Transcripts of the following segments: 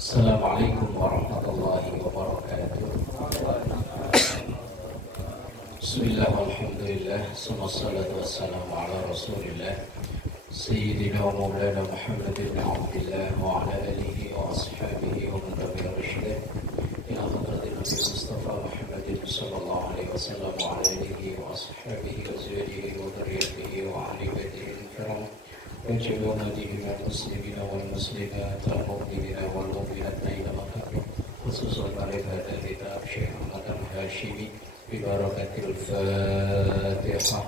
Assalamualaikum warahmatullahi wabarakatuh. Bismillah walhamdulillah, wassalatu wassalamu ala rasulillah Sayyidina wa maulana Muhammad ibn Abdillah wa ala alihi wa ashabihi wa man tabi'a rushadah ila hadratin Nabi Mustafa Muhammadin sallallahu alaihi wasallam wa ala alihi wa ashabihi wa zawjihi wa dhurriyyatihi wa ahli baitihi al-kiram وجعلنا من المسلمين والمسلمات والمؤمنين والمؤمنات إلى مكان خصوصا على هذا الكتاب شيخ أحمد الهاشمي ببركة الفاتحة.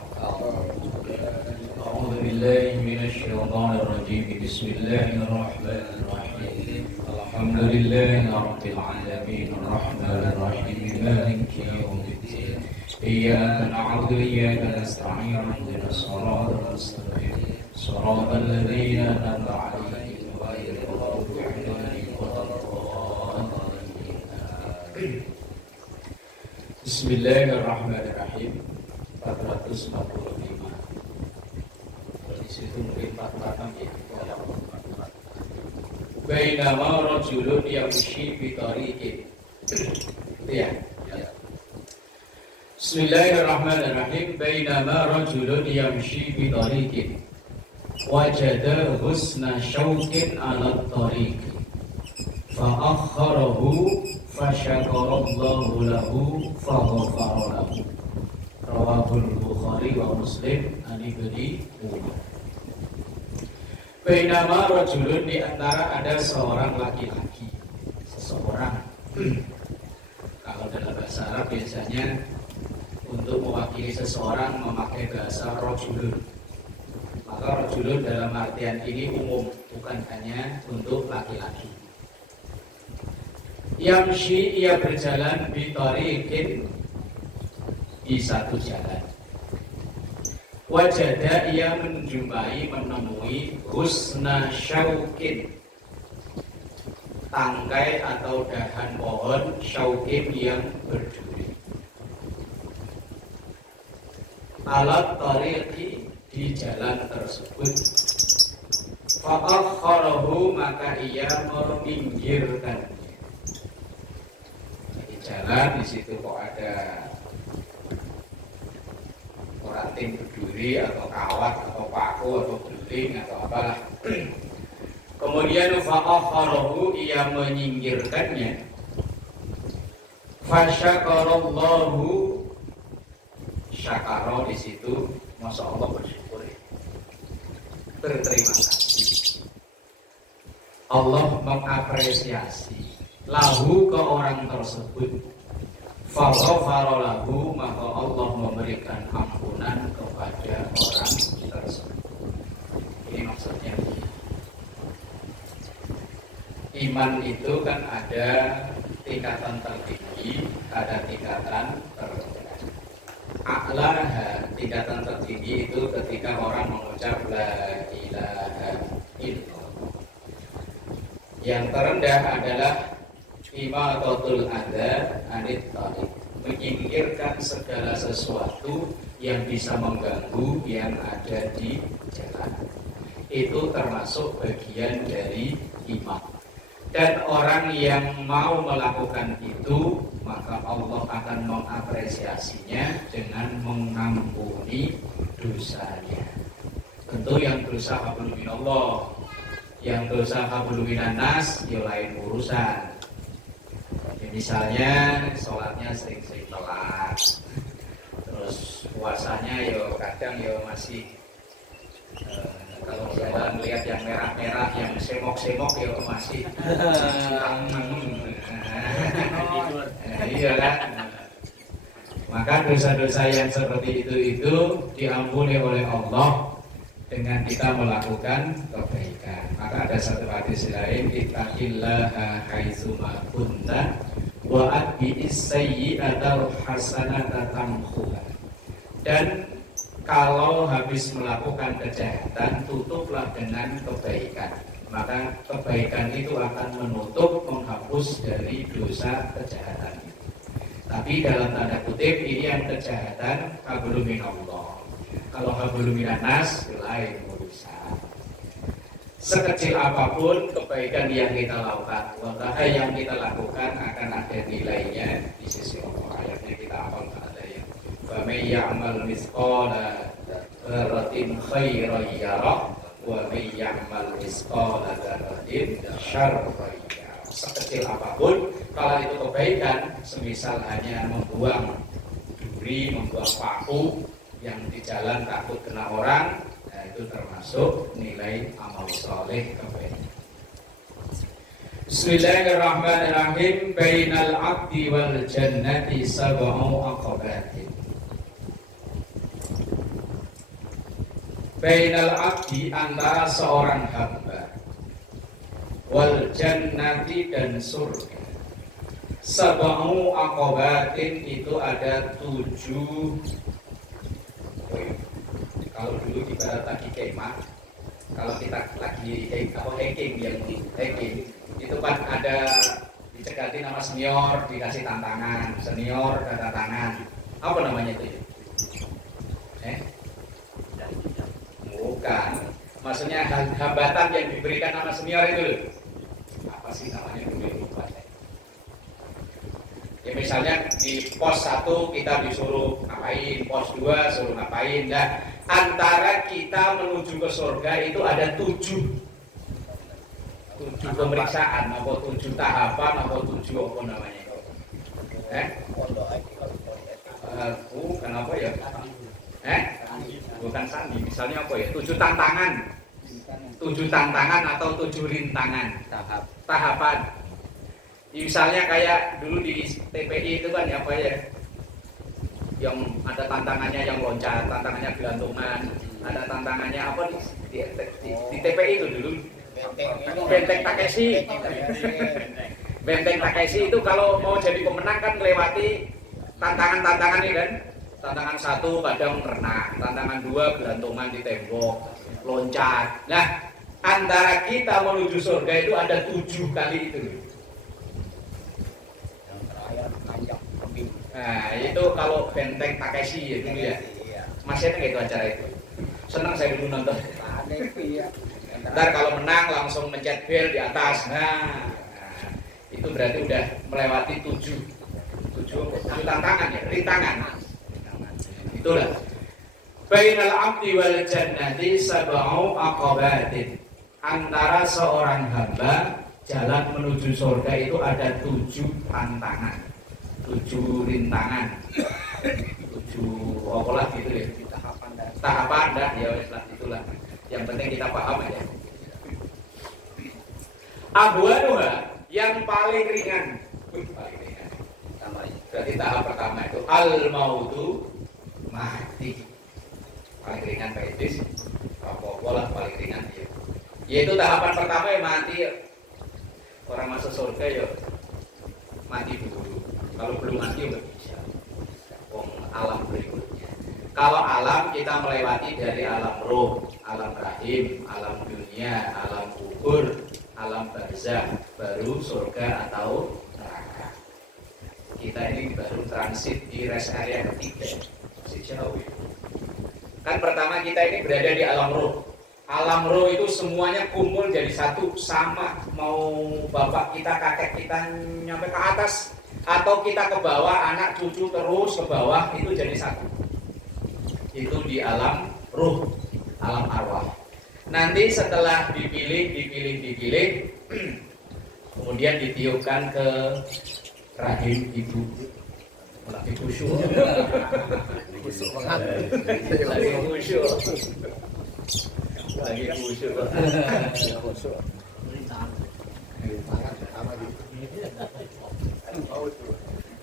أعوذ بالله من الشيطان الرجيم. بسم الله الرحمن الرحيم. الحمد لله رب العالمين الرحمن الرحيم مالك يوم الدين إياك نعبد وإياك نستعين اهدنا الصراط المستقيم صراط الذين أنعمت عليهم غير المغضوب عليهم ولا الضالين. Bismillahirrahmanirrahim. 445. Di situ mungkin 446 ya. Bainama rajulun yamshi bi tariqin. Ya. Bismillahirrahmanirrahim. Bainama rajulun yamshi bi tariqin wajada husna syaukin ala tariq fa'akharahu fasyakarallahu lahu faghafara lahu. Rawahul Bukhari wa Muslim an Ibni Umar. Bainama rajulun, di antara ada seorang laki-laki, seseorang. Kalau dalam bahasa Arab biasanya untuk mewakili seseorang memakai bahasa rajulun. Maka rajulun dalam artian ini umum, bukan hanya untuk laki-laki. Yamshi, ia berjalan di tariqin, di satu jalan. Wajada, ia menemui husna syaukin, tangkai atau dahan pohon syaukin yang berduri. Alat tariqi, di jalan tersebut. Fa'akharahu, maka ia meminggirkannya. Di jalan di situ kok ada ranting berduri atau kawat atau paku atau beling atau apalah. Kemudian fa'akharahu, ia menyingkirkannya. Fasyakarallahu, syakara di situ Masya Allah bersyukur, berterima kasih. Allah mengapresiasi lahu, ke orang tersebut. Faghafara lahu, maka Allah memberikan ampunan kepada orang tersebut. Ini maksudnya. Iman itu kan ada tingkatan tertinggi, ada tingkatan terendah. A'laha, tingkatan tertinggi itu ketika orang mengucap la ilaha illallah. Yang terendah adalah imatatul adza anit tariq, menyingkirkan segala sesuatu yang bisa mengganggu yang ada di jalan. Itu termasuk bagian dari iman. Dan orang yang mau melakukan itu, maka Allah akan mengapresiasinya dengan mengampuni dosanya. Tentu yang dosa hablum minallah, yang dosa hablum minan-nas, ya lain urusan. Ya, misalnya sholatnya sering-sering telat, terus puasanya ya kadang ya masih kalau saya melihat yang merah-merah, yang semok-semok ya masih iya kan. Maka dosa-dosa yang seperti itu diampuni oleh Allah dengan kita melakukan kebaikan. Maka ada satu hadis lain, ittaqillaha haitsuma kunta wa atbi'is sayyi'ata hasanata tamhuha. Dan kalau habis melakukan kejahatan, tutuplah dengan kebaikan. Maka kebaikan itu akan menutup, menghapus dari dosa kejahatan. Tapi dalam tanda kutip, ini yang kejahatan hablum minallah. Kalau hablum minan nas, lain urusan. sekecil apapun kebaikan yang kita lakukan, wallahi yang kita lakukan akan ada nilainya di sisi Allah. Ayatnya kita hafal ada ya. Wa may ya'mal mithqala dzarratin khairan yarah wa may ya'mal mithqala dzarratin syarran yarah. Sekecil apapun, kalau itu kebaikan, semisal hanya membuang duri, membuang paku yang di jalan takut kena orang, itu termasuk nilai amal soleh kebaikan. Bismillahirrahmanirrahim. Bainal abdi wal jannati sab'u aqabatin. Bainal abdi, antara seorang hamba, wal jannati, dan surga, sab'u aqabatin, itu ada 7. Kalau dulu ibarat lagi kemah, kalau kita lagi hiking itu kan ada dicekati nama senior, dikasih tantangan, senior ada tantangan, apa namanya itu? Bukan, maksudnya hambatan yang diberikan nama senior itu, apa sih namanya dulu lupa saya. Ya misalnya di pos 1 kita disuruh ngapain, pos 2 suruh ngapain. Nah, antara kita menuju ke surga itu ada 7 pemeriksaan, apa 7 tahapan, apa 7 apa namanya. Bukan apa ya? Bukan sandi, misalnya apa ya? 7 tantangan. 7 tantangan atau 7 rintangan. Tahapan. Misalnya kayak dulu di TPI itu kan ya apa ya, yang ada tantangannya yang loncat, tantangannya gelantungan, ada tantangannya apa di TPI itu dulu Benteng Takeshi. Benteng Takeshi itu kalau mau jadi pemenang kan melewati tantangan-tantangan ini kan. Tantangan 1 kadang renang, tantangan 2 gelantungan di tembok, loncat. Nah, antara kita menuju surga itu ada 7 kali itu. Nah, itu kalau Benteng Takeshi ya dulu ya. Masih ada itu acara itu. Senang saya dulu nonton. Ntar kalau menang langsung mencet bel di atas. Nah, itu berarti udah melewati 7 tantangan ya, rintangan. Itulah. Bainal abdi wal jannati sab'u aqabatin. Antara seorang hamba jalan menuju surga itu ada 7 tantangan. 7 rintangan, 7 apalah gitu ya, tahapan dah ya wes lah itulah. Yang penting kita paham aja. Ahwanuha, yang paling ringan, berarti tahap pertama itu al-mautu, mati. Paling ringan Pak Idris, apa paling ringan ya. Yaitu tahapan pertama ya mati. Orang masuk surga ya mati dulu. Kalau belum mati nggak bisa. Alam berikutnya. Kalau alam kita melewati dari alam roh, alam rahim, alam dunia, alam kubur, alam barzah, baru surga atau neraka. Kita ini baru transit di rest area ketiga, masih jauh. Kan pertama kita ini berada di alam roh. Alam roh itu semuanya kumpul jadi satu, sama. Mau bapak kita, kakek kita nyampe ke atas, atau kita ke bawah, anak cucu terus ke bawah, itu jadi satu. Itu di alam ruh, alam arwah. Nanti setelah dipilih, kemudian ditiupkan ke rahim ibu. Lagi khusyuk. Lagi khusyuk.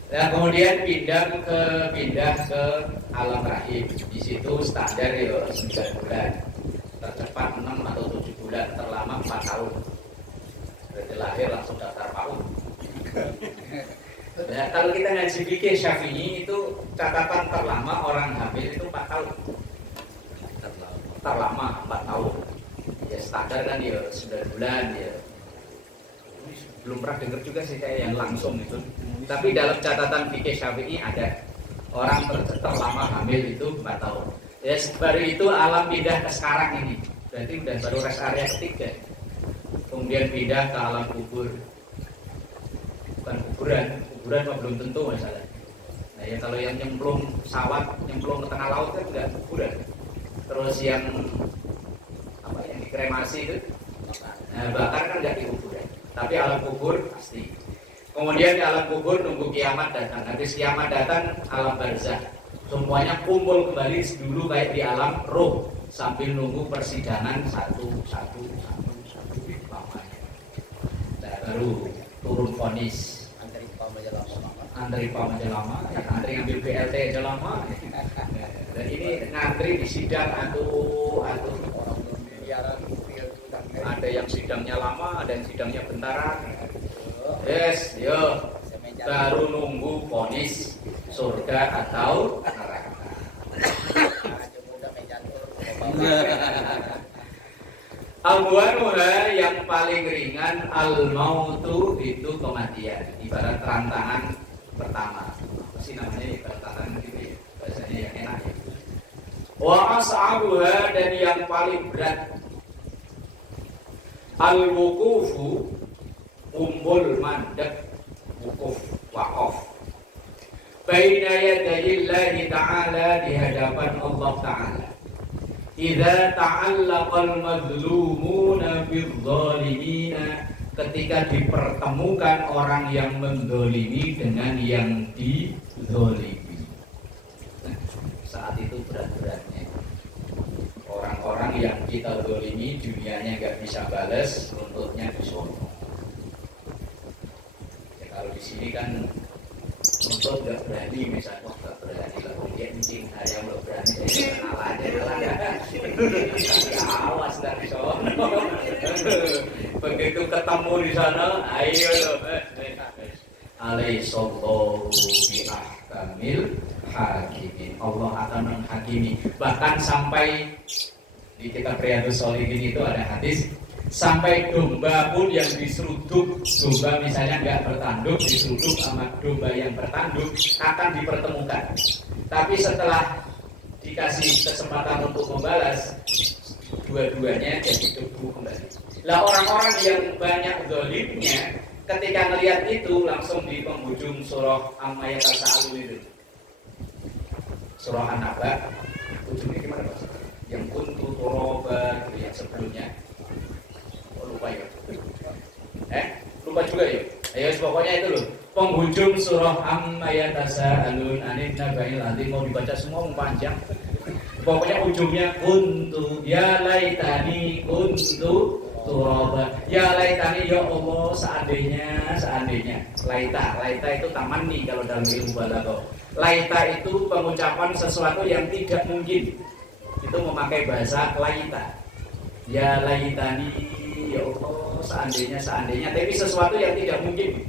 Nah, kemudian pindah ke alam rahim. Di situ standar ya 9 bulan. Tercepat 6 atau 7 bulan, terlama 4 tahun. Berarti lahir langsung daftar PAUD. Nah, kalau kita ngaji fikih Syafi'i itu catatan terlama orang hamil itu 4 tahun. Terlama 4 tahun. Ya standar kan ya 9 bulan ya. Belum pernah dengar juga sih kayak yang langsung itu. Tapi dalam catatan fikih Syafi'i ada orang terlama hamil itu 4 tahun. Ya baru itu alam pindah ke sekarang ini. Berarti udah baru rest area ketiga. kemudian pindah ke alam kubur. Bukan kuburan mah belum tentu masalah. Nah ya kalau yang nyemplung pesawat, nyemplung ke tengah laut kan enggak kuburan. Terus yang apa yang dikremasi itu, nah, bakar kan enggak di kuburan. Tapi alam kubur pasti. Kemudian di alam kubur nunggu kiamat datang. Habis kiamat datang alam barzakh. Semuanya kumpul kembali dulu kayak di alam roh sambil nunggu persidangan satu lamanya. Nah baru turun vonis. Antri pam aja lama, antri ngambil BLT aja lama. Dan ini ngantri di sidang atuh. Ada yang sidangnya lama, ada yang sidangnya bentaran. Yes, yo. Baru nunggu vonis surga atau neraka. Amwanuha yang paling ringan al-mautu itu kematian. Ibarat tantangan pertama. Apa sih namanya ibarat tantangan gitu ya? Bahasanya yang enak ya. Wa as'abuha dan yang paling berat al-wukufu umbul mandek wukuf waqaf baina yadayillahi ta'ala di hadapan Allah Ta'ala. Idza ta'allaqal mazlumuna bidzzalimina ketika dipertemukan orang yang mendolimi dengan yang dizolimi. Nah, saat itu berat-beratnya orang-orang yang kita dolimi dunianya nggak bisa balas, nuntutnya disono. Ya, kalau di sini kan nuntut nggak berani, misalnya nggak berani kalau dia kencing ayam nggak berani, saya kenal aja ya awas dari sono. Begitu ketemu di sana, ayo loh. Alaihissallahu bi'ahkamil hakimin. Allah akan menghakimi. Bahkan sampai di kitab Riyadhus Shalihin itu ada hadis, sampai domba pun yang diseruduk, domba misalnya nggak bertanduk, diseruduk sama domba yang bertanduk akan dipertemukan. Tapi setelah dikasih kesempatan untuk membalas, dua-duanya jadi debu kembali. Lah orang-orang yang banyak zalimnya ketika melihat itu langsung di penghujung surah Amma Yatasaalun itu. Surah An-Naba, ujungnya gimana Mas? Yang kuntu turaban itu yang sebelumnya. Oh, lupa ya. Lupa juga ya. Ayo pokoknya itu loh. Penghujung surah Amma Yatasaalun anin naba'il azim, mau dibaca semua panjang. Pokoknya ujungnya kuntu ya laitani kuntu turaba. Ya laitani, ya Allah seandainya. Laita itu tamanni kalau dalam ilmu balaghah. Laita itu pengucapan sesuatu yang tidak mungkin. Itu memakai bahasa laita. Ya laitani, ya Allah seandainya, tapi sesuatu yang tidak mungkin.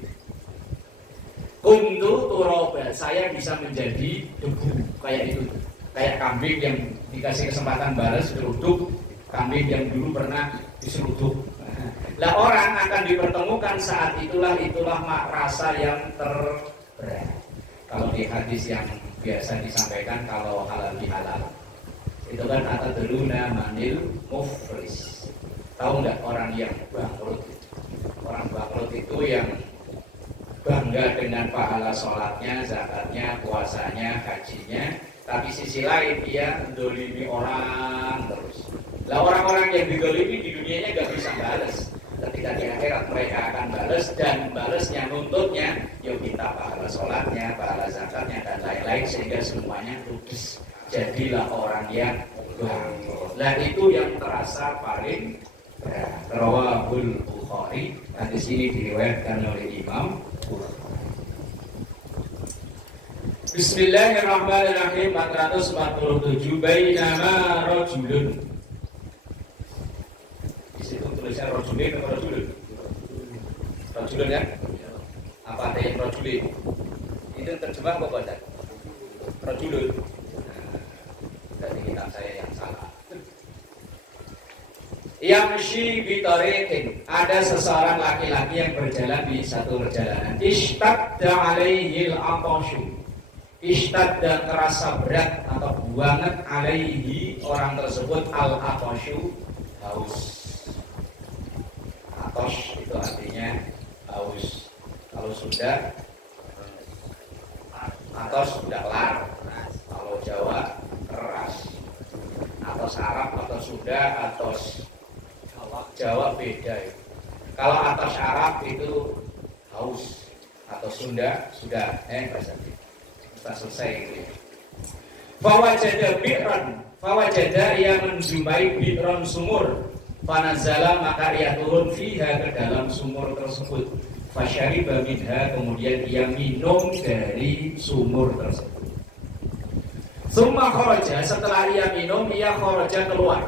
Kuntu turaba, saya bisa menjadi debu kayak itu. Kayak kambing yang dikasih kesempatan balas geruduk, kambing yang dulu pernah diseruduk. Lah orang akan dipertemukan saat itulah rasa yang terberat. Kalau di hadis yang biasa disampaikan kalau halal bihalal, itu kan atadruna manil muflis. Tahu nggak orang yang bangkrut? Orang bangkrut itu yang bangga dengan pahala sholatnya, zakatnya, puasanya, hajinya, tapi sisi lain dia mendolimi orang terus. Lah orang-orang yang didolimi di dunianya gak bisa balas. Ketika di akhirat mereka akan balas, dan balasnya nuntutnya ya minta pahala sholatnya, pahala zakatnya dan lain-lain sehingga semuanya lukis. Jadilah orang yang bangkrut. Lah itu yang terasa paling berat. Rawahul Bukhari. Hadis ini diriwayatkan oleh Imam Bukhari. Bismillahirrahmanirrahim. 447 bainama rajulun. Di situ tulisnya rajulin atau rajulun? Rajulun ya? Apa ada yang rajulin? Itu terjemah apa baca? Rajulun. Dari kitab saya yang salah. Yamshi bitariqin, ada seseorang laki-laki yang berjalan di satu perjalanan. Ishtadda alaihil atashu. Ishtadda terasa berat atau banget alaihi orang tersebut al atashu haus. Sunda atos udah kelar. Kalau Jawa keras. Atos Arab, atos Sunda, atos Jawa beda ya. Kalau atos Arab itu haus, atos Sunda sudah bahasa sudah selesai gitu ya. Fawajada ia menjumpai bi'ron sumur. Fanazala maka ia turun fiha ke dalam sumur tersebut. Fasyariba minha kemudian ia minum dari sumur tersebut. Summa kharaja setelah ia minum ia kharaja keluar.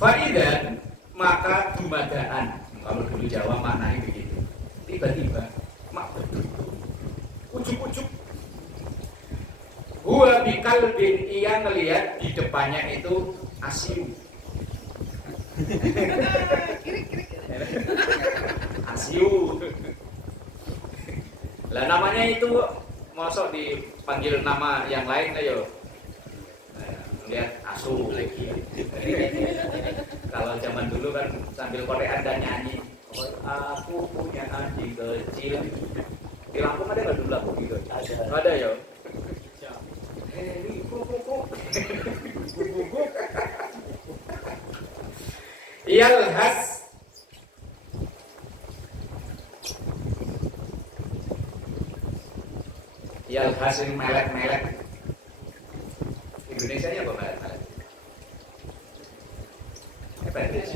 Faidan maka dumadaan. Kalau dulu Jawa maknanya begitu. Tiba-tiba mak ujuk-ujuk. Huwa bikalbin ia ngelihat di depannya itu asiu. Asiu. Lah namanya itu mosok dipanggil nama yang lain ayo. Lihat asu lagi. Kalau zaman dulu kan sambil Korean dan nyanyi. Aku punya anjing kecil. Di Lampung ada nggak dulu lagu gitu? Ada ya. Yalhas Yalhas ini melek-melek. Indonesia nya apa melek-melek?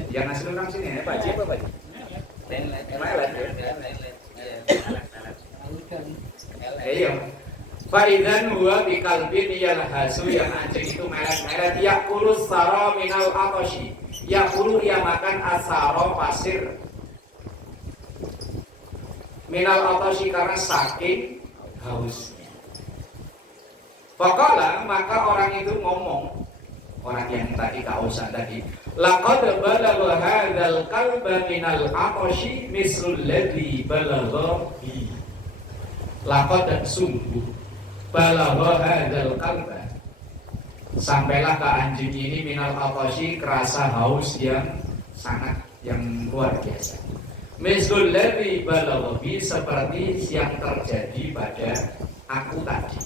Yang ngasih orang sini Pak Haji apa Pak Haji? Melek. Iya. Faidan huwa bikalbin yalhasu yang anjing itu melek-melek yakulu sara minal atashi. Yakulu ia makan asaro pasir minal atashi karena saking hausnya. Faqala maka orang itu ngomong, orang yang tadi kausan tadi, laqad balagha hadzal qalba minal atashi mislul ladzi balagha bi. Laqad dan sungguh balagha hadzal qalba sampailah ke anjing ini minal atashi kerasa haus yang sangat yang luar biasa. Mislul ladzi balagha bi seperti yang terjadi pada aku tadi.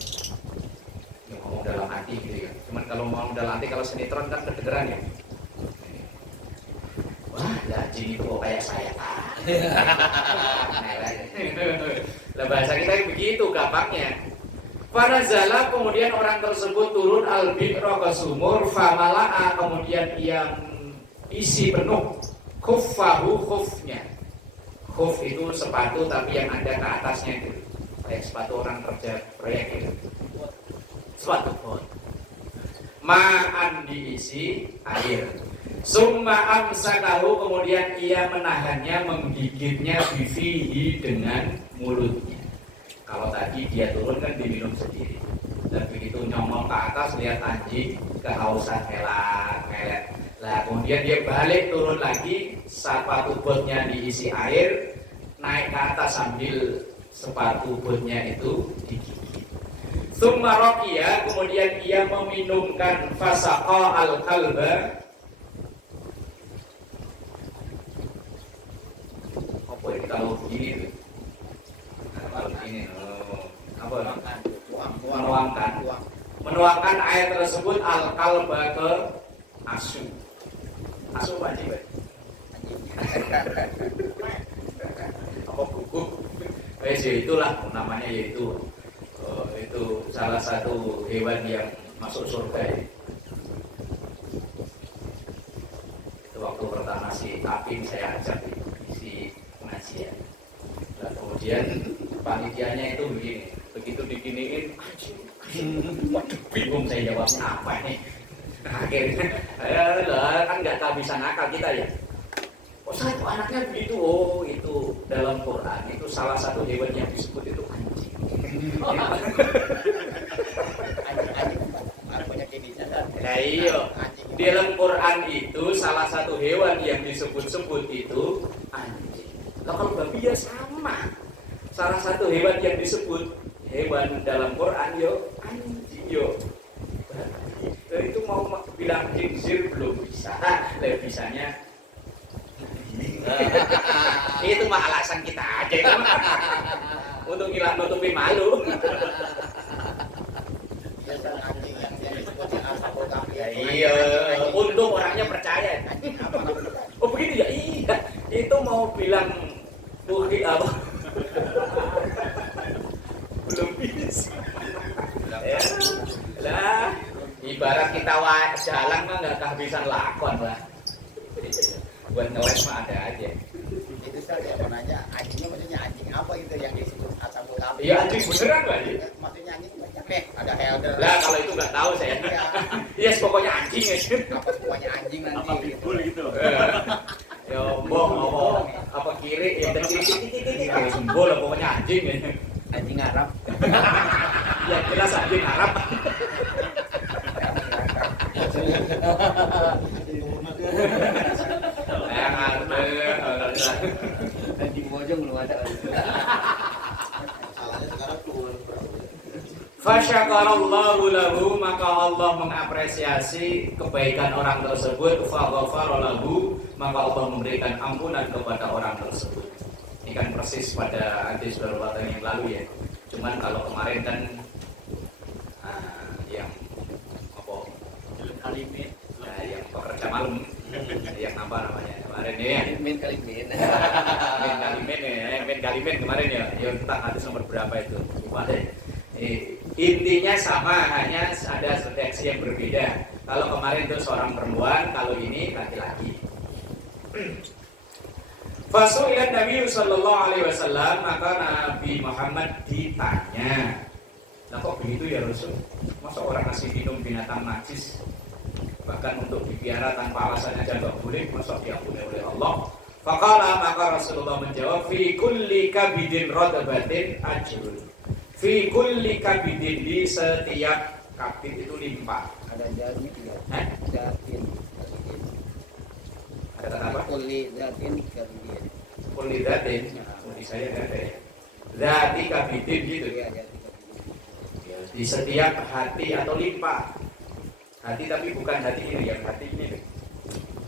Yang ngomong dalam hati gitu ya. Cuman kalau ngomong dalam hati kalau sinetron kan kedengeran ya. Wah, anjing itu kok kayak saya. Lah bahasa kita begitu gampangnya. Fanazala kemudian orang tersebut turun al-bi'ra ke sumur famala'a kemudian ia isi penuh khuffahu khufnya. Khuf itu sepatu tapi yang ada ke atasnya itu kayak sepatu orang kerja proyek itu. Sepatu bot. Ma'an diisi air. Summa amsakahu kemudian ia menahannya menggigitnya bifihi dengan mulutnya. Kalau tadi dia turun kan diminum sendiri. Dan begitu nyongol ke atas lihat anjing kehausan melet. Lah kemudian dia balik turun lagi, sepatu botnya diisi air, naik ke atas sambil sepatu botnya itu digigit. Summa raqiya kemudian ia meminumkan fasaqa al-qalba. Apa ini kalau begini tuh? Kalau begini apa? Menuangkan air tersebut al-qalba ke asu. Asu wajib. Apa guguk? Itulah namanya yaitu itu salah satu hewan yang masuk surga. Itu waktu pertama si Apin saya ajak si pengajian. Dan kemudian panitianya itu begini, begitu diginiin, waduh bingung saya jawab apa nih. Akhirnya, kan nggak bisa nakal kita ya. Oh saya itu anaknya begitu, oh itu dalam Quran itu salah satu hewan yang disebut itu anjing. Nah iya, di dalam Quran itu salah satu hewan yang disebut-sebut itu anjing. Nah kalau babi ya sama. Salah satu hewan yang disebut hewan dalam Quran yo anjing yo. Itu mau bilang khinzir belum bisa, lebih bisanya itu mah alasan kita aja. untuk ngilang nutupi malu. Iya, untung orangnya percaya. Oh begitu ya, iya. Itu mau bilang bukti apa? Belum bisa. Ya. Lah, ibarat kita jalan mah nggak kehabisan lakon lah. Buat ngeles mah ada aja. Itu saya apa nanya, anjingnya maksudnya anjing apa gitu yang disebut asabul kahfi? Iya anjing beneran lah ya. Maksudnya anjing banyak nih, ada helder. Lah kalau itu nggak tahu saya. Yes pokoknya anjing ya. Apa semuanya anjing nanti? Apa pitbull gitu? Ya boh apa kiri ya titik simbol pokoknya anjing ya. Anjing Arab. Ya jelas anjing Arab. Anjing bojong belum ada. Fasyakarallahu lahu, maka Allah mengapresiasi kebaikan orang tersebut. Faghafara lahu, maka Allah memberikan ampunan kepada orang tersebut. Ini kan persis pada hadis beberapa yang lalu ya. Cuman kalau kemarin kan yang apa? Kalimat. Nah, yang pekerja malam, yang apa namanya kemarin ya? Min kalimin. Min kalimin kemarin ya. Ya tentang hadis nomor berapa itu? Lupa deh. Intinya sama, hanya ada redaksi yang berbeda. Kalau kemarin itu seorang perempuan, kalau ini laki-laki. Fasu'ilan Nabi sallallahu alaihi wasallam, maka Nabi Muhammad ditanya, "Lah kok begitu ya Rasul? Masa orang ngasih minum binatang najis bahkan untuk dipiara tanpa alasan aja enggak boleh, masa diampuni oleh Allah?" Faqala, maka Rasulullah menjawab, "Fi kulli kabidin radbatin ajrun." Fi kulli kabidin, di setiap kabid itu limpah. Ada jadi ya. Jatin. Ada apa? Kulli jatin kabidin. Kulli datin. Kulli saya enggak ada ya. Zati kabidin gitu. Iya, jati Ya, di setiap hati atau limpah. Hati tapi bukan hati ini, yang hati ini.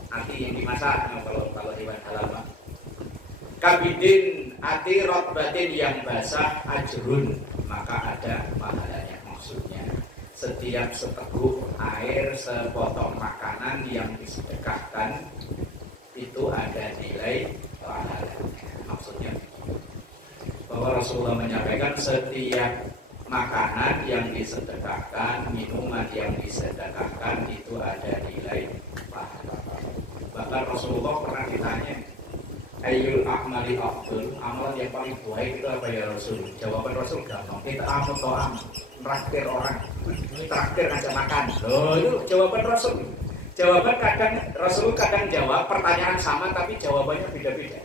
Hati yang dimasak kalau hewan halal mah. Kabidin, hati rotbatin yang basah, ajrun, maka ada pahalanya. Maksudnya setiap seteguk air, sepotong makanan yang disedekahkan itu ada nilai pahalanya. Maksudnya bahwa Rasulullah menyampaikan setiap makanan yang disedekahkan, minuman yang disedekahkan itu ada nilai pahala. Bahkan Rasulullah pernah ditanya, ayyul a'mali afdal, amalan yang paling baik itu apa ya Rasul? Jawaban Rasul gampang, kita amal to'am, traktir orang, traktir ngajak makan. Loh itu jawaban Rasul. Jawaban Rasul kadang jawab pertanyaan sama tapi jawabannya beda-beda.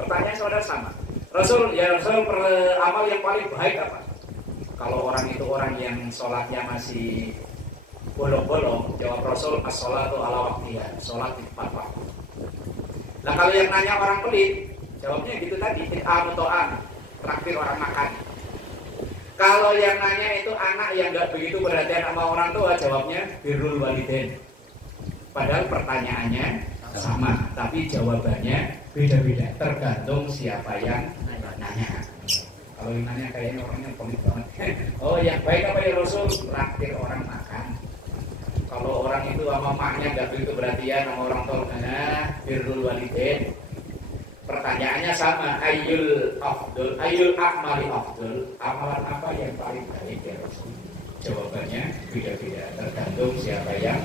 Pertanyaan saudara sama. Rasul, ya Rasul, amal yang paling baik apa? Kalau orang itu orang yang sholatnya masih bolong-bolong, jawab Rasul, as-sholatu ala waqtiha, sholat di tepat waktu. Nah kalau yang nanya orang pelit, jawabnya gitu tadi, it'am to'am, traktir orang makan. Kalau yang nanya itu anak yang nggak begitu perhatian sama orang tua, jawabnya birrul walidain. Padahal pertanyaannya sama, tapi jawabannya beda-beda, tergantung siapa yang nanya. Kalau yang nanya kayaknya orangnya pelit banget. Oh yang baik apa ya Rasul? Traktir orang makan. Kalau orang itu sama maknya nggak begitu perhatian sama orang tuanya, birrul walidain. Pertanyaannya sama, ayyul afdal, ayyul a'mali afdal, amalan apa yang paling baik ya Rasul? Jawabannya beda-beda, tergantung siapa yang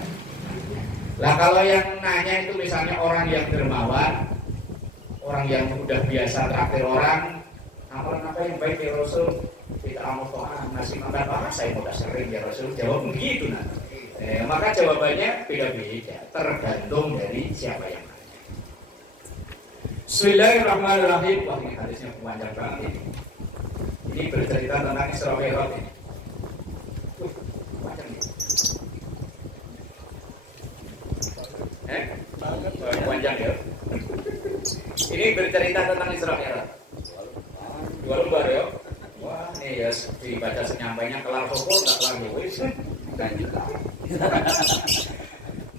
nanya. Lah kalau yang nanya itu misalnya orang yang dermawan, orang yang udah biasa traktir orang, amalan apa yang baik ya Rasul? Kita amal to'am, nasi makan apa? Saya udah sering ya Rasul, jawab begitu nanti. Maka jawabannya beda-beda, tergantung dari siapa yang nanya. Bismillahirrahmanirrahim. Wah ini hadisnya panjang banget ini. Ini bercerita tentang Isra Mi'raj ini. Panjang ini. Panjang ya. Ini bercerita tentang Isra Mi'raj. Dua lembar ya. Wah ini ya dibaca senyampainya kelar sopor tak kelar wis.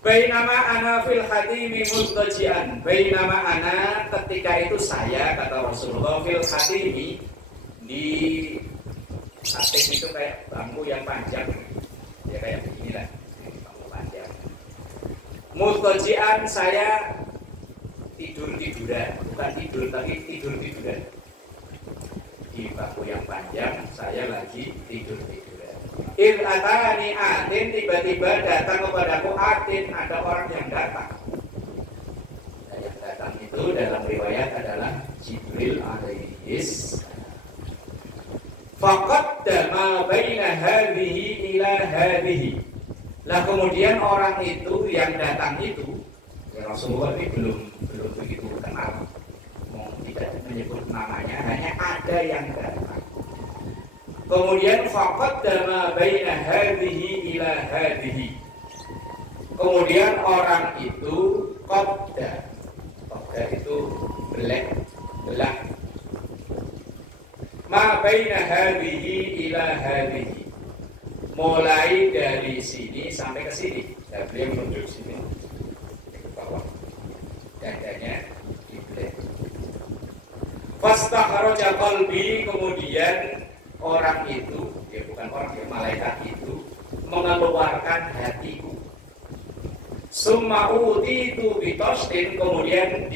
Bainama ana fil khatimi mustajian. Bainama ana ketika itu saya kata Rasulullah fil khatimi Di samping itu kayak bangku yang panjang, ya kayak beginilah, bangku panjang. Mustajian, saya tiduran, bukan tidur tapi tiduran. Di bangku yang panjang, saya lagi tiduran. Atani atin, tiba-tiba datang kepadaku atin, ada orang yang datang. Nah, yang datang itu dalam riwayat adalah Jibril alaihis. Faqaddama baina hadhihi ila hadhihi. Lah kemudian orang itu yang datang itu, ya Rasulullah ini belum begitu kenal, tidak menyebut namanya, hanya ada yang datang. Kemudian faqaddama baina hadhihi ila hadhihi. Kemudian orang itu qadda itu belah. Ma baina hadhihi ila hadhihi. Mulai dari sini sampai ke sini. Dan beliau menunjuk sini ke bawah. Dadanya dibelek. Fastakharaja qalbi, kemudian orang itu, ya bukan orang, ya malaikat itu mengeluarkan hatiku. Summa utitu bitostin, kemudian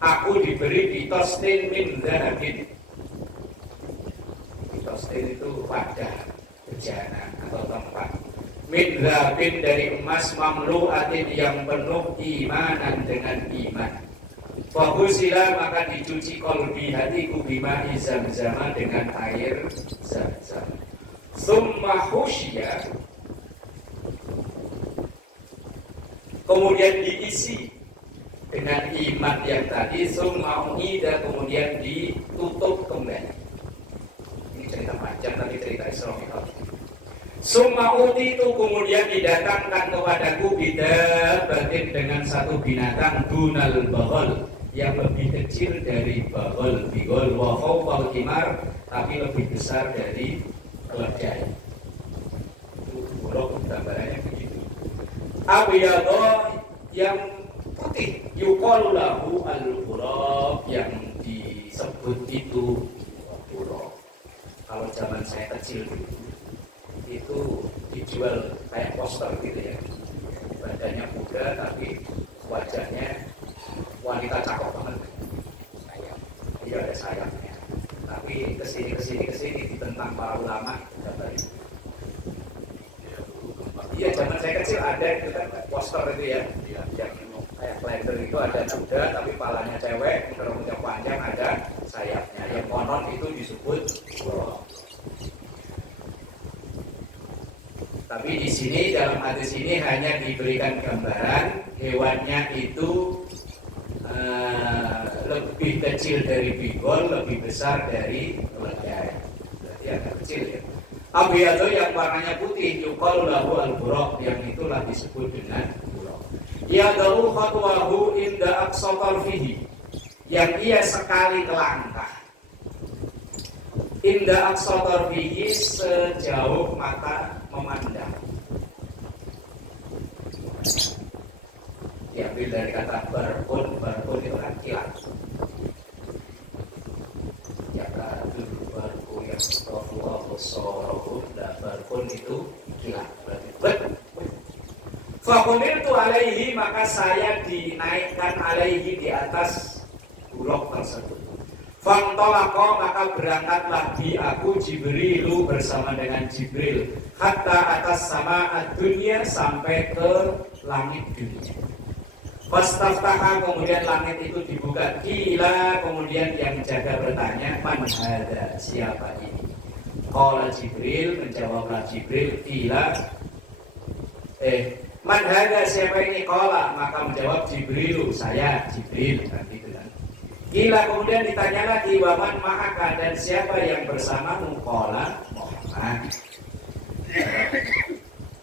aku diberi bitostin min dhahabin. Bitostin itu wadah bejana atau tempat. Min dhahabin, dari emas, mamlu'atin, yang penuh imanan dengan iman. Fahusila, maka dicuci kolbi hatiku bima zam-zama, dengan air zam-zam. Summa husya, kemudian diisi dengan iman yang tadi. Summa unida, kemudian ditutup kembali. Ini cerita panjang tapi cerita Isra Mi'raj. Summa utitu, kemudian didatangkan kepadaku bidabatin, dengan satu binatang dunal baghal, yang lebih kecil dari baghal, bigol, wa fawqal himar, tapi lebih besar dari keledai. Itu buruk, gambarannya begitu. Abyadha, yang putih, yuqalu lahu al-buraq, yang disebut itu buraq. Kalau zaman saya kecil dulu, itu dijual kayak poster gitu ya, badannya muda tapi wajahnya wanita cakep banget, iya ada sayapnya, tapi kesini ditentang para ulama gambar itu. Iya, zaman saya kecil ada itu kan poster itu ya, yang kayak blender itu ada muda tapi palanya cewek, rambutnya panjang, ada sayapnya, yang konon itu disebut buraq. Tapi di sini dalam hadis ini hanya diberikan gambaran hewannya itu lebih kecil dari bigol, lebih besar dari keledai. Berarti agak kecil ya. Abyadha, yang warnanya putih, yuqalu lahu al-buraq, yang itulah disebut dengan buraq. Yadau khatwahu inda aqsa tarfihi, yang ia sekali kelangkah. Inda aqsa tarfihi, sejauh mata memandang. Diambil dari kata barkun itu kan kilat. Ya kata barkun yang sorohun, dan barkun itu kilat. Berarti fakumirtu alaihi, maka saya dinaikkan alaihi, di atas buraq tersebut. Fantolako, maka berangkatlah bi aku Jibrilu, bersama dengan Jibril, hatta atas sama dunia, sampai ke langit dunia. Fastaftaha, kemudian langit itu dibuka. Kila, kemudian yang jaga bertanya, man hada, siapa ini? Qala Jibril, menjawablah Jibril, kila, man hada, siapa ini? Qala, maka menjawab Jibrilu, saya Jibril, kan gitu kan. Gila, kemudian ditanya lagi, waman ma'aka, dan siapa yang bersamamu? Qala Muhammad.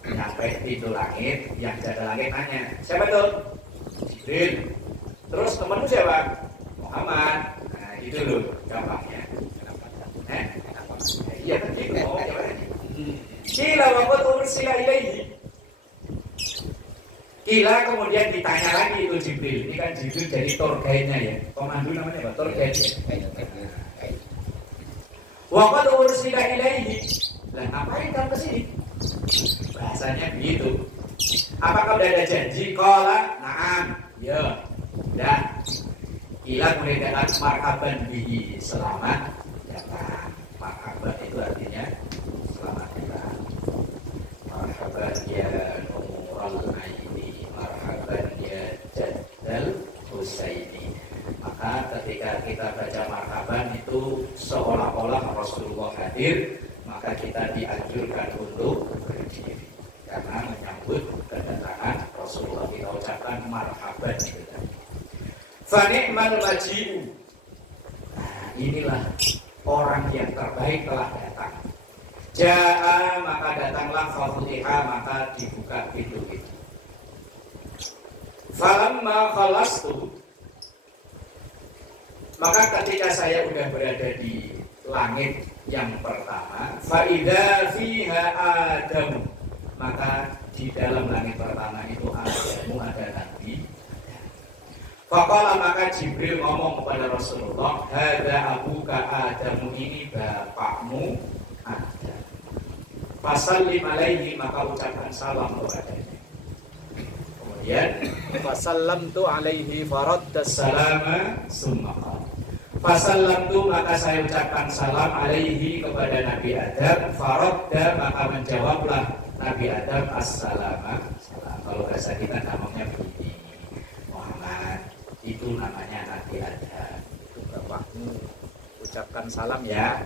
Sampai pintu langit, yang jaga langit nanya, siapa tuh? Jibril. Terus temanmu siapa? Muhammad. Nah gitu loh gampangnya. Iya kan gitu. Gila, waktu ursila ilaihi. Gila, kemudian ditanya lagi itu Jibril. Ini kan Jibril jadi tour guide-nya ya. Pemandu namanya apa? Tour guide ya. Wa qad ursila ilaihi. Lah ngapain kamu ke sini? Bahasanya begitu. Apakah udah ada janji? Qala na'am. Ya. Dah. Ila kemudian marhaban bihi, selamat datang. Marhaban itu artinya selamat datang. Marhaban ya Nurul Aini, marhaban ya Jaddal Husaini. Maka ketika kita baca marhaban itu seolah-olah Rasulullah hadir, maka kita dianjurkan untuk berdiri karena menyambut kedatangan Rasulullah. Kita ucapkan marhaban itu tadi. Fa ni'mal maji'u. Nah, inilah orang yang terbaik telah datang. Ja'a, maka datanglah, fafutiha, maka dibuka pintu itu. Falamma khalastu, maka ketika saya sudah berada di langit yang pertama, fa'idha fiha Adam, maka di dalam langit pertama itu ada Nabi. Faqala, maka Jibril ngomong kepada Rasulullah, hadza abuka Adam, ini bapakmu Adam. Fasallim alaihi, maka ucapkan salam kepadanya. Kemudian fasallamtu alaihi faradda salama summa qala. Fasallamtu, maka saya ucapkan salam alaihi kepada Nabi Adam, faradda, maka menjawablah Nabi Adam assalama. Kalau bahasa kita namanya begini, Muhammad, itu namanya Nabi Adam, itu bapakmu, ucapkan salam ya.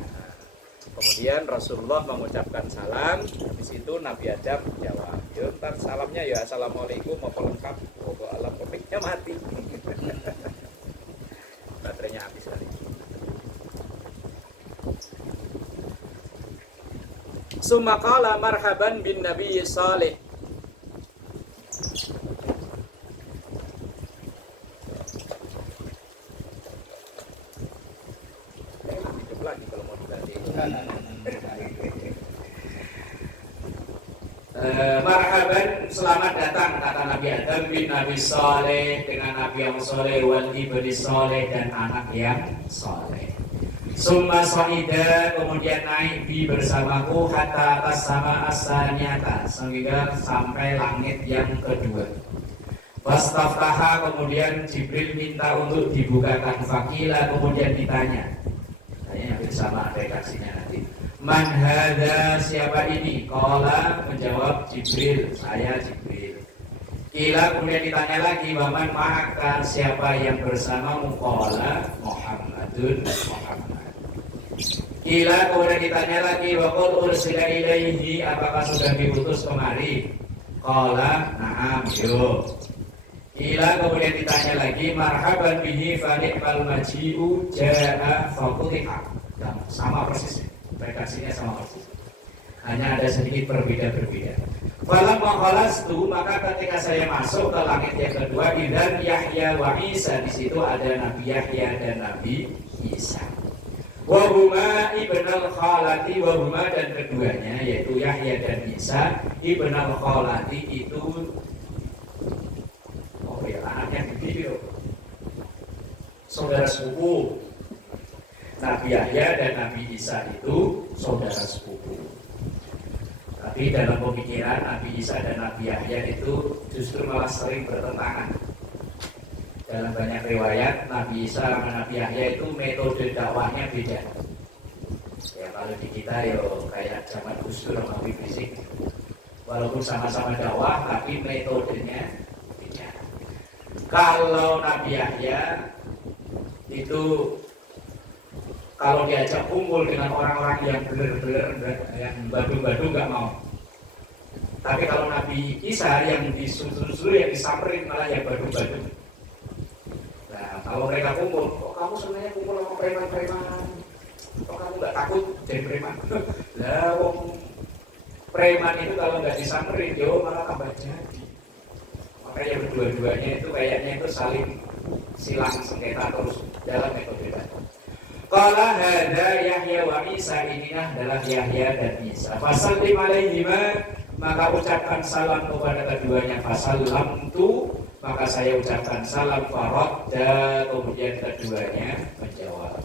Kemudian Rasulullah mengucapkan salam, habis itu Nabi Adam jawab, ya ntar salamnya ya assalamualaikum, apa lengkap, pokok alam komiknya mati. Baterainya habis kali. Summa qala marhaban bin Nabi Saleh. Lagi kalau mau dilatih. Marhaban, selamat datang, kata Nabi Adam bin Nabi Saleh, dengan Nabi yang soleh, wal ibni soleh, dan anak yang soleh. Summa soida, kemudian naik bi bersamaku hatta atas sama asaniyata, sehingga sampai langit yang kedua. Fastaftaha, kemudian Jibril minta untuk dibukakan. Fakila, kemudian ditanya, bersama redaksinya nanti. Man hadza, siapa ini? Qala, menjawab Jibril, saya Jibril. Kila, kemudian ditanya lagi, waman ma'aka, siapa yang bersamamu? Qala Muhammadun, Muhammad. Kila, kemudian ditanya lagi, wa qul ursila ilaihi, apakah sudah diutus kemari? Qala na'am, yo. Kila, kemudian ditanya lagi, marhaban bihi fa ni'mal maji'u ja'a faqutiha. Sama persis, redaksinya sama persis, hanya ada sedikit berbeda-berbeda. Falamma khalastu, maka ketika saya masuk ke langit yang kedua, idzan Yahya wa Isa, di situ ada Nabi Yahya dan Nabi Isa. Wa huma ibnal khalati, wa huma, dan keduanya yaitu Yahya dan Isa, ibnal khalati itu anaknya gede, saudara sepupu. Nabi Yahya dan Nabi Isa itu saudara sepupu. Tapi dalam pemikiran Nabi Isa dan Nabi Yahya itu justru malah sering bertentangan. Dalam banyak riwayat Nabi Isa sama Nabi Yahya itu metode dakwahnya beda. Ya kalau di kita yo kayak zaman Gus Dur sama Habib Rizik, walaupun sama-sama dakwah tapi metodenya beda. Kalau Nabi Yahya itu kalau diajak kumpul dengan orang-orang yang beler-beler, yang badu-badu nggak mau. Tapi kalau Nabi Isa yang disuruh yang disamperin malah yang badu-badu. Nah, kalau mereka kumpul, kok kamu sebenarnya kumpul sama preman-preman? Kok kamu nggak takut jadi preman? Lah, wong preman itu kalau nggak disamperin, yo malah tambah jadi. Makanya berdua-duanya itu kayaknya itu saling silang sengketa terus dalam metode dakwah. Qala hadza Yahya wa Isa, inilah adalah Yahya dan Isa. Fasallim alaihima, maka ucapkan salam kepada keduanya. Fasallamtu, maka saya ucapkan salam. Faradda, kemudian keduanya menjawab.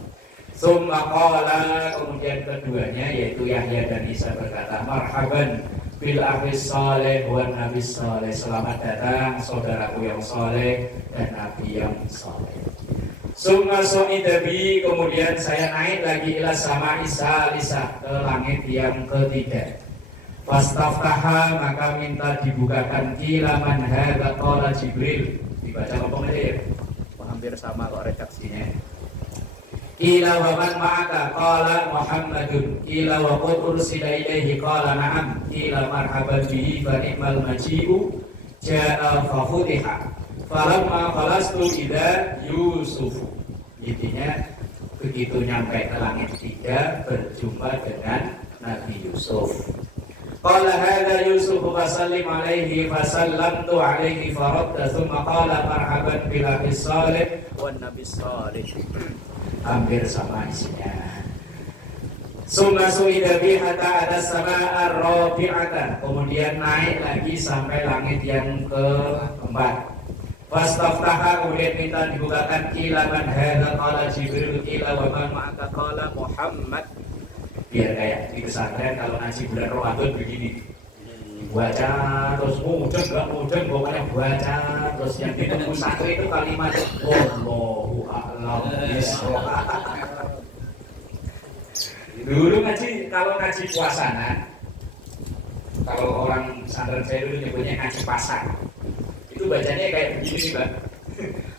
Summa qala, kemudian keduanya yaitu Yahya dan Isa berkata, marhaban bil akhis saleh wan nabi saleh, selamat datang saudaraku yang saleh dan nabi yang saleh. Summa so'idabi, kemudian saya naik lagi ila sama Isa ke langit yang ketiga. Fastaftaha, maka minta dibukakan kilaman hadza qala Jibril. Dibaca apa ya? Hampir sama kok redaksinya. Ila wa man ma'aka qala Muhammadun. Ila wa qad ursila ilaihi qala na'am. Ila marhaban bihi fa ni'mal maji'u ja'a fa futiha. Falamma khalastu ida Yusuf. Intinya begitu nyampe ke langit 3 berjumpa dengan Nabi Yusuf. Qala hadza Yusuf fasallim alaihi fasallamtu alaihi faradda thumma qala marhaban bil akhis salih Wan nabi salih. Hampir sama isinya. Summa su'ida bi hatta ada sama ar-rabi'ata, kemudian naik lagi sampai langit yang keempat. Fastaftaha, kemudian minta dibukakan kilaman hadza qala Jibril ila wa man ma'aka qala Muhammad. Biar kayak di pesantren kalau ngaji bulan Ramadan begini, baca terus mudeng gak mudeng, pokoknya baca terus yang ditemu santri itu kalimat Allahu a'lam bishawab. Dulu ngaji, kalau ngaji puasana, kalau orang pesantren saya dulu nyebutnya ngaji pasar, itu bacanya kayak begini nih Mbak.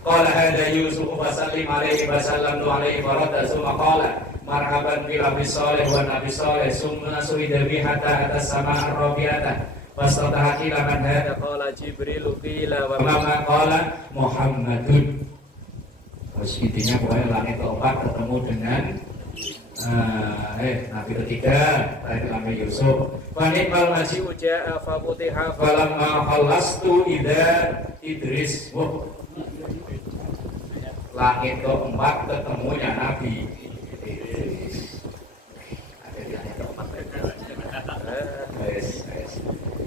Qala hadza Yusuf fasallim alaihi wasallamtu alaihi farada summa qala marhaban bil abi salih wa nabi salih summa suida bi hatta atas sama ar-rabi'ata fastataha qila man hadza qala Jibril qila wa ma qala Muhammadun. Terus intinya pokoknya langit keempat ketemu dengan Nabi ketiga tadi Nabi Yusuf. Wa ni'mal maji'u ja'a fa futiha falamma khalastu ida Idris. Langit keempat ketemunya Nabi Idris. Ada di langit keempat.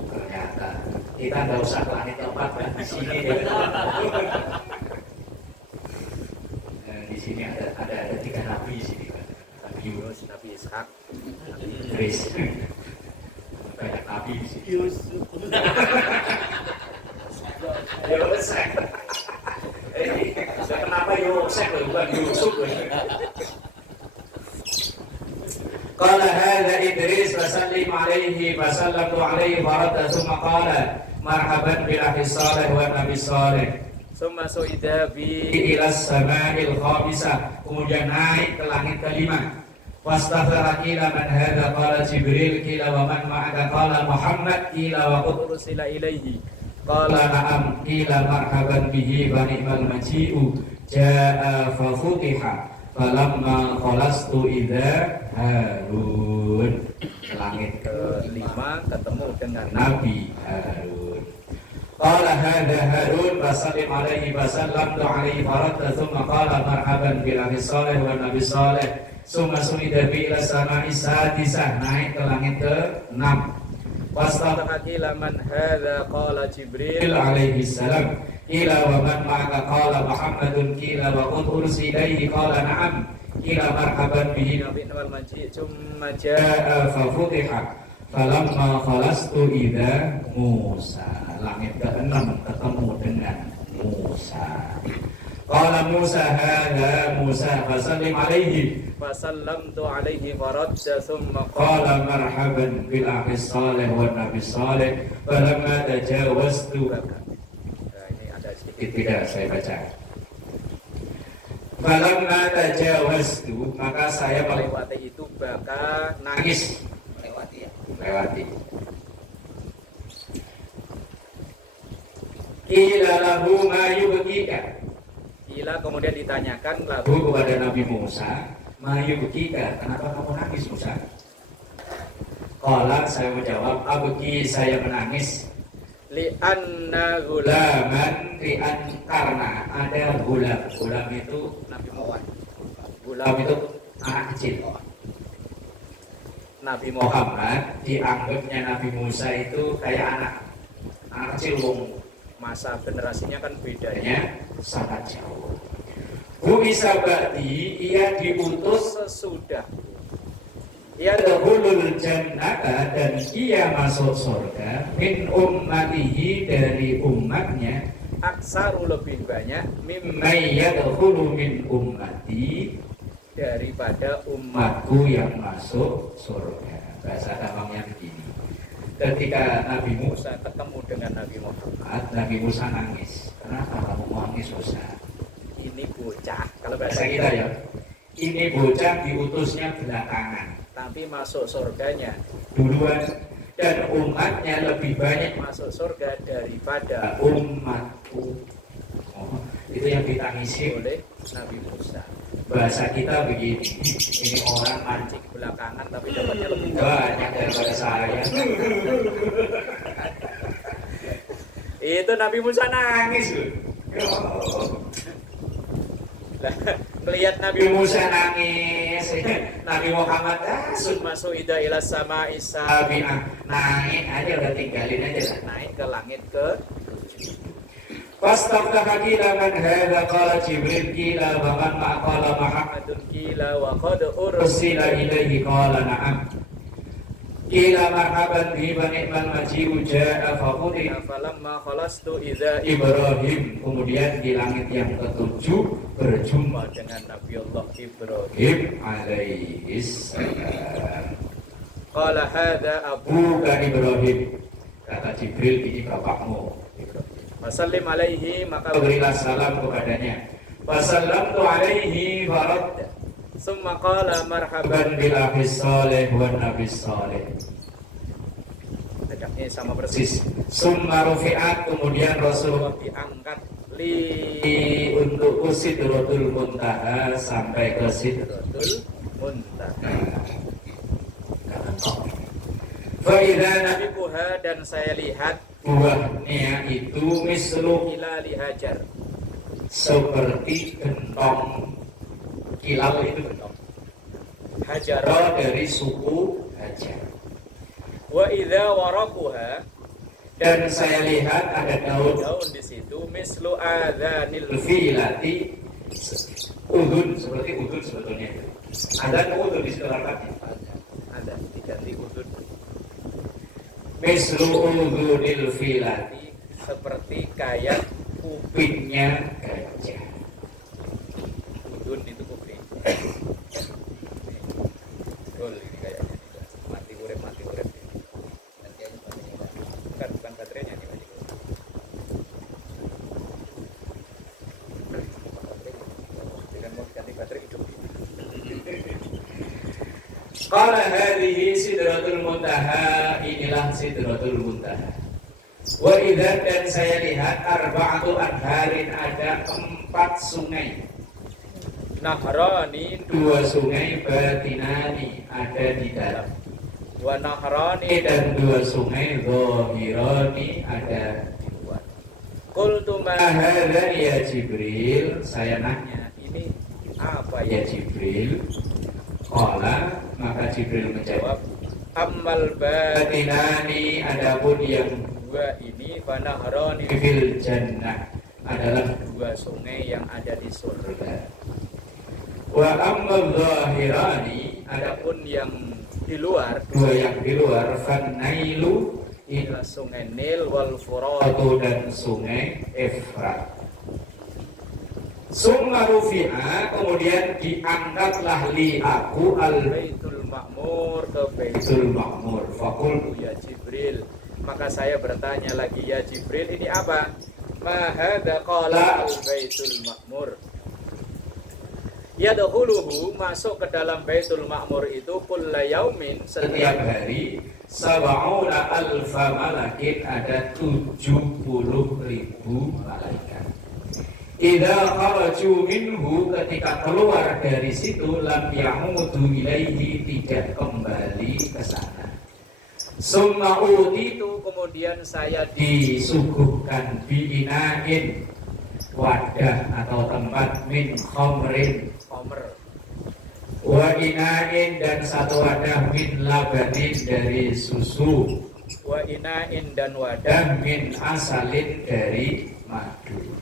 Ternyata kita nggak usah ke langit keempat kan di sini. Di sini ada 3 nabi di sini kan. Nabi Yunus, Nabi Ishak, Nabi Idris. Banyak nabi di sini. Yusuf. Yusuf. Kenapa Yusuf bukan Yusuf? Qala hadza Idris fasallim alaihi fasallamtu alaihi faradda thumma qala marhaban bil akhi salih wa nabi salih. Summa su'ida bi ila sama'il khamisah, kemudian naik ke langit kelima. Wastaghfara qila man hadza qala Jibril qila wa man ma'aka qala Muhammad qila wa qad ursila ilaihi qala na'am qila marhaban bihi wa ni'mal maji'u ja'a fa futiha falamma khalastu idza Harun. Langit kelima ketemu dengan Nabi Harun. Qala hadza Harun fasallim alaihi fasallamtu alaihi faradda thumma qala marhaban bil akhi salih wa nabi salih summa sunida bi ila sama'i sadisah, naik ke langit ke-6. Wastataha qila man hadza qala Jibril alaihi salam qila wa man ma'aka qala Muhammadun qila wa qad ursila ilaihi qala na'am qila marhaban bihi nabiyul majid summa jaa fa futiha falamma khalastu idza Musa. Langit ke-6 ketemu dengan Musa. Qala Musa hadza Musa fasallim alaihi fasallamtu alaihi faradda thumma qala marhaban bil akhi salih wa nabi salih falamma tajawaztu. Ini ada sedikit tidak saya baca. Falamma tajawaztu, maka saya melewati itu maka nangis. Melewati. Qila lahu ma yubkika. Qila, kemudian ditanyakan lahu kepada Nabi Musa, ma yubkika, kenapa kamu nangis Musa? Qala, saya menjawab, abki, saya menangis li'anna gulaman, karena ada gulam itu Nabi Muhammad. Gulam itu anak kecil. Nabi Muhammad dianggapnya Nabi Musa itu kayak anak kecil, masa generasinya kan bedanya sangat jauh. Bu'isa ba'di, ia diutus sesudah. Ia dahulul jannata, dan ia masuk surga min ummatihi, dari umatnya, aksaru lebih banyak, mimmai yadkhulu min ummati, daripada umatku yang masuk surga. Bahasa gampangnya begini. Ketika Nabi Musa ketemu dengan Nabi Muhammad, Nabi Musa nangis. Kenapa kamu nangis, Musa? Ini bocah, kalau bahasa kita ya, ini bocah diutusnya belakangan, tapi masuk surganya duluan, dan umatnya lebih banyak masuk surga daripada umatku. Oh, itu yang ditangisi oleh Nabi Musa. Bahasa kita begini, ini orang mancing belakangan tapi dapatnya lebih banyak daripada saya. Itu Nabi Musa nangis loh. Melihat Nabi Musa nangis, Nabi Muhammad masuk ida ila sama isa naik aja, udah tinggalin aja lah, naik ke langit ke Fastaftaha qila man hadza qala Jibril qila wa man ma qala Muhammadun qila wa qad ursila ilaihi qala na'am qila marhaban bi wa ni'mal maji'u ja'a fa qudina falamma khalastu idza Ibrahim. Kemudian di langit yang ketujuh berjumpa dengan Nabi Allah Ibrahim alaihi salam. Qala hadza abuka Ibrahim, kata Jibril, ini bapakmu Ibrahim. Wasallim alaihi, maka berilah salam kepadanya. Wasallamtu alaihi farad. Summa qala marhaban bil ahis salih wan nabis salih. Adabnya sama persis. Summa rufi'at, kemudian Rasulullah diangkat untuk Sidratul Muntaha, sampai ke Sidratul Muntaha. Fa'idha nabiquha, dan saya lihat buahnya itu mislu hilali hajar, seperti gentong. Kilal itu gentong, hajar dari suku Hajar. Wa idza waraquha, dan saya lihat ada daun-daun di situ mislu adzanil filati, udhun, seperti udhun sebetulnya. Ada udhun di sebelah kaki, ada diganti udhun. Mislu udhunil filati, seperti kayak kupingnya gajah. Udhun itu kuping. Betul, ini kayaknya mati urip. Bukan baterainya nih, Pak. Dengan mau ganti baterai hidup. Qala hadhihi Sidratul Muntaha, inilah Sidratul Muntaha. Wa idza, dan saya lihat arba'atu anharin, ada 4 sungai. Nahrani, 2 sungai, batinani, ada di dalam. Wa nahrani, dan 2 sungai, zahirani, ada di luar. Qultu ma hadza ya Jibril, saya nanya, ini apa ya Jibril? Qala, maka Jibril menjawab, ammal batinani, adapun yang 2 ini, fa nahrani fil jannah, adalah 2 sungai yang ada di surga. Wa ammal zahirani, adapun yang di luar, 2 yang di luar, fannailu, inilah sungai Nil, wal Furatu, dan sungai Efrat. Summa rufi'a, kemudian diangkatlah li aku al-Baitul Ma'mur, ke Baitul Ma'mur. Faqultu ya Jibril, maka saya bertanya lagi, ya Jibril, ini apa? Ma hadza, qala al-Baitul Ma'mur. Yadkhuluhu, masuk ke dalam Baitul Ma'mur itu kulla yaumin, setiap hari, sab'una alfa malakin, ada 70.000 malaikat. Idza kharaju minhu, ketika keluar dari situ, lam yamudu ilaihi, tidak kembali ke sana. Summa utitu, kemudian saya disuguhkan biinain, wadah atau tempat, min khamrin, khamr, wa inain, dan 1 wadah, min labanin, dari susu, wa inain, dan wadah, min asalin, dari madu.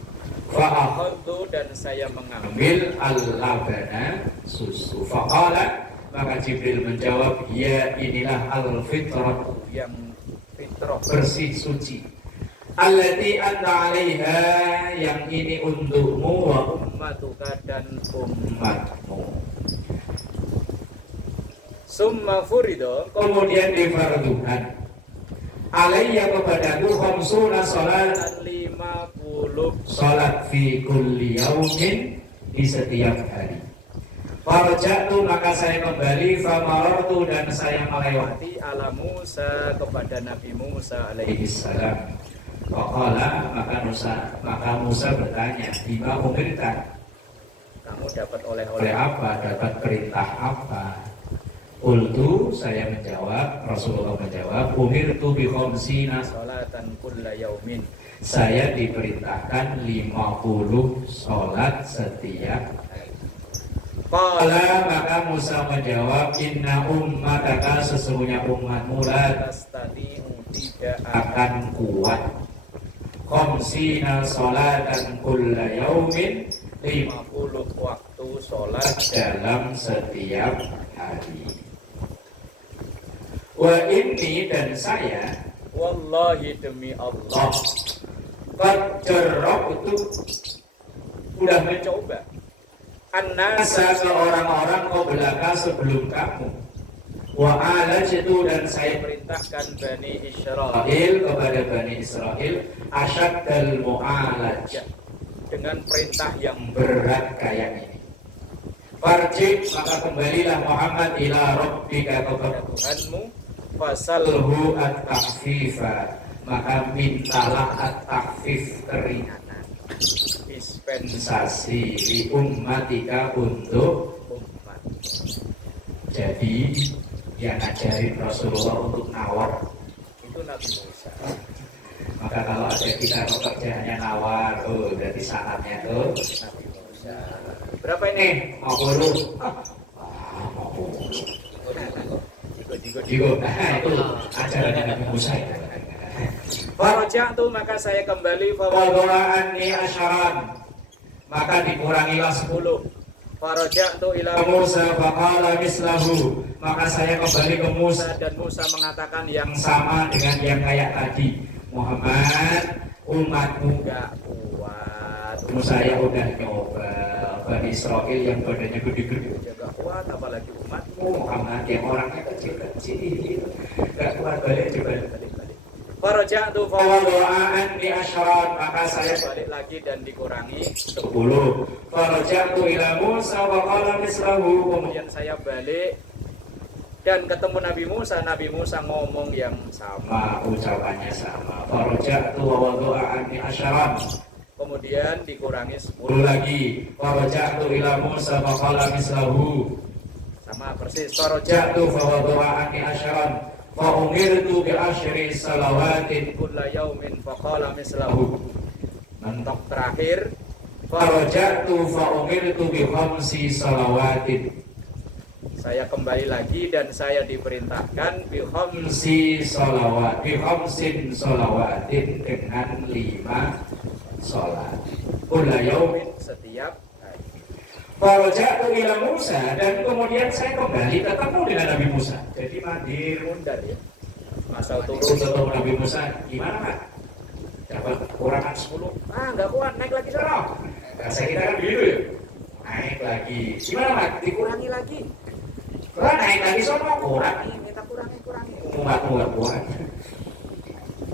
Fa'akhadtu dan saya mengambil al-labana susu. Faqala maka Jibril menjawab, ya inilah al-fitrah yang fitrah bersih suci. Allati anta 'alaiha yang ini untukmu wa ummatuka dan umatmu. Summa furido kemudian difardukan alayya kepadaku khamsuna salatan 50 salat fi kulli yaumin di setiap hari. Farja'tu maka saya kembali famarartu dan saya melewati ala Musa kepada Nabi Musa alaihi salam. Faqala maka Musa bertanya, bima umirta? Kamu dapat oleh-oleh apa? Dapat perintah apa? Qultu saya menjawab, Rasulullah menjawab, umirtu bi khamsina salatan kulla yaumin. Saya diperintahkan 50 salat setiap hari. Qala maka Musa menjawab, inna ummataka sesungguhnya umatmu la tastati'u tidak akan kuat khamsina salatan kulla yaumin 50 waktu salat dalam setiap hari. Wa inni dan saya wallahi demi Allah qad jarrabtu sudah mencoba annasa ke orang-orang qablaka sebelum kamu wa alajtu dan saya perintahkan Bani Israel kepada Bani Israel asyaddal mu'alajah dengan perintah yang berat kayak ini. Farji maka kembalilah Muhammad ila rabbika kepada Tuhanmu fasalhu at-takhfifa maka mintalah at-takhfif keringanan dispensasi di ummatika untuk umat. Jadi yang ngajarin Rasulullah untuk nawar itu Nabi Musa. Maka kalau ada kita pekerjaannya nawar, berarti saatnya tuh Nabi Musa. Berapa ini? 50. Mau 50. Jigo. Nah, itu ajarannya Nabi Musa. Faraja'tu maka saya kembali fawadha'ani asyaran. Maka dikurangilah 10. Faraja'tu ila Musa faqala mislahu. Maka saya kembali ke Musa dan Musa mengatakan yang sama dengan yang kayak tadi. Muhammad, umatmu gak kuat. Saya udah nyoba. Bani Israel yang badannya gede-gede gak kuat, apalagi umatmu Muhammad yang orangnya kecil-kecil gak kuat. Balik. Faraja'tu fawadha'an bi asyarat maka saya balik lagi dan dikurangi 10. Faraja'tu ila Musa wa qala mislahu kemudian saya balik dan ketemu Nabi Musa ngomong yang sama, ucapannya sama. Faraja'tu fawadha'an bi asyarat kemudian dikurangi 10 lagi. Faraja'tu ila Musa wa qala mislahu sama persis. Faraja'tu fawadha'an bi asyarat fa'umirtu bi asyri salawatin kulla yaumin faqala mislahu. Mentok terakhir faraja'tu fa'umirtu bi khamsi salawatin. Saya kembali lagi dan saya diperintahkan bi khamsin salawatin dengan 5 salat kulla yaumin setiap hari. Faraja'tu ila Musa dan kemudian saya kembali ketemu dengan Nabi Musa. Jadi mandir mundar ya. Asal turun ketemu Nabi Musa, gimana Pak? Dapat kurangan 10. Enggak kuat, naik lagi sana. Bahasa kita kan begitu ya. Naik lagi. Gimana Pak? Dikurangi lagi. Naik lagi sono kurangi, minta kurangi. Umatmu enggak kuat.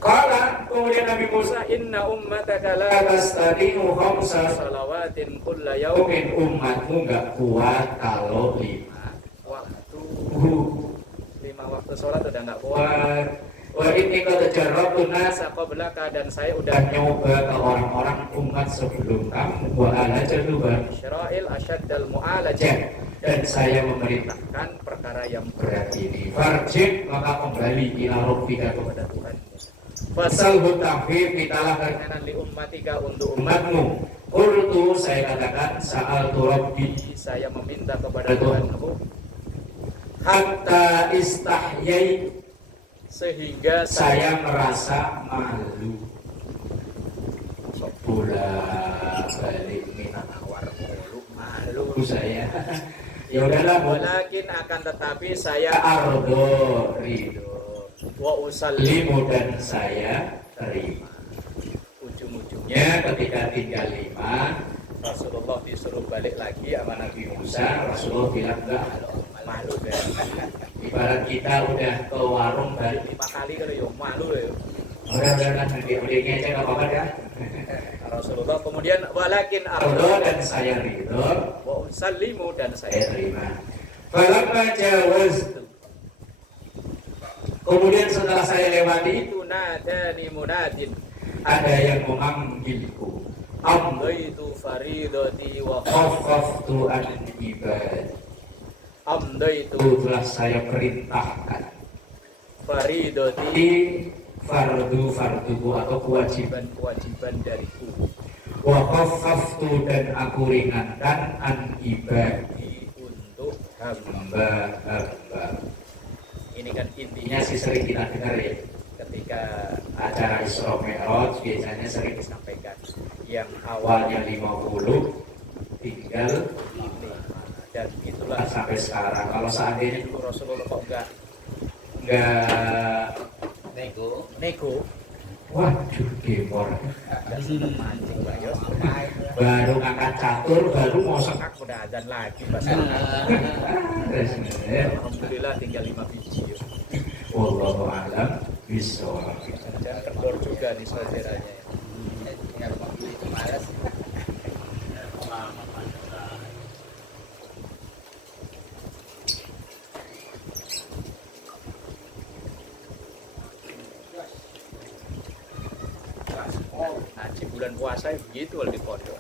Kala kemudian Nabi Musa inna ummataka la tastati'u khamsa salawatin kulla yaumin umatmu enggak kuat kalau 5 waktu sholat udah enggak kuat. Wa inni qad jarrabtu nasa qablaka dan saya udah nyoba ke orang-orang umat sebelum kamu wa alajtu Bani Israil asyaddal mu'alajah dan saya memerintahkan perkara yang berat ini. Farji maka kembali ila rabbika kepada Tuhan. Fasalhu tahfif mintalah keringanan li ummatika untuk umatmu. Qultu saya katakan sa'altu rabbi saya meminta kepada Tuhanku hatta istahyai sehingga saya merasa malu. Bolak ibu saya. Ya udahlah, Walakin akan tetapi saya ardo ridho. wa usallimu Limu dan saya terima. ujung-ujungnya Ketika tinggal 5, Rasulullah disuruh balik lagi sama Nabi Musa. Rasulullah bilang enggak. Malu deh. Ibarat kita udah ke warung balik. 5 kali kalau yo malu ya. Udah nanti ngecek apa-apa ya. Rasulullah kemudian walakin Ardo ardo dan saya ridho, wa usallimu dan saya saya terima. Falamma jawaztu. Kemudian setelah saya lewati itu, itu nadani munadin ada yang memanggilku. amdaitu faridati wa Khafaftu an ibad. amdaitu Itu telah saya perintahkan faridati di farduku atau kewajiban. kewajiban dariku Wa khafaftu dan aku ringankan an ibadi, untuk hamba. hamba-hamba. Ini kan intinya Intinya sih sering kita dengar ya, ketika acara Isra Mi'raj biasanya sering disampaikan yang awalnya awalnya 50 tinggal ini dan itulah sampai sekarang. Kalau seandainya dulu Rasulullah kok enggak nego waduh gemor, nggak sempat mancing Mbak Yos. baru angkat catur baru mau sekak. Kan udah adzan lagi pas alhamdulillah tinggal 5 biji ya. Wallahu a'lam bishawab. Dan kendor juga di saudaranya ya. Haji bulan puasa begitu kalau di pondok.